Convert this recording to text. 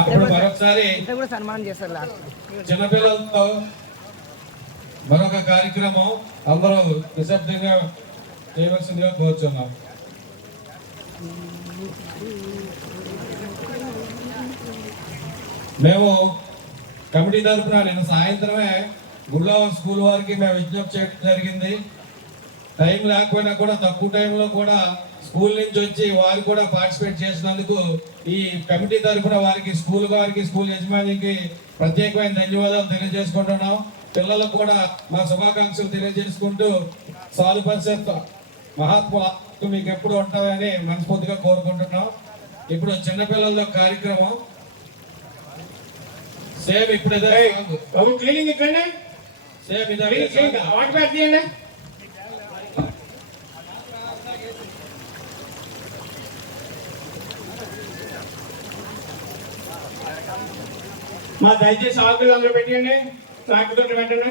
అప్పుడు మరొకసారి చిన్నపిల్లలతో మరొక కార్యక్రమం అందరూ నిశ్శబ్దంగా చేయవలసిందిగా కోరుచున్నాం. మేము కమిటీ తరఫున నిన్న సాయంత్రమే గుళ్ళో స్కూల్ వారికి మేము విజ్ఞప్తి చేయడం జరిగింది. టైం లేకపోయినా కూడా తక్కువ టైంలో కూడా స్కూల్ నుంచి వచ్చి వారు కూడా పార్టిసిపేట్ చేసినందుకు ఈ కమిటీ తరఫున వారికి స్కూల్ వారికి స్కూల్ యజమానికి ప్రత్యేకమైన ధన్యవాదాలు తెలియజేసుకుంటున్నాం. పిల్లలకు కూడా మా శుభాకాంక్షలు తెలియజేసుకుంటూ సాధు పరిషత్ మహాత్మా మీకు ఎప్పుడు ఉంటామని మనస్ఫూర్తిగా కోరుకుంటున్నాం. ఇప్పుడు చిన్నపిల్లల కార్యక్రమం సేమ్ ఇప్పుడు క్లీనింగ్ ఇక్కడ సేమ్ ఇదే మా దయచేసి ఆకులు అందరూ పెట్టండి ట్రాక్టర్ వెంటనే.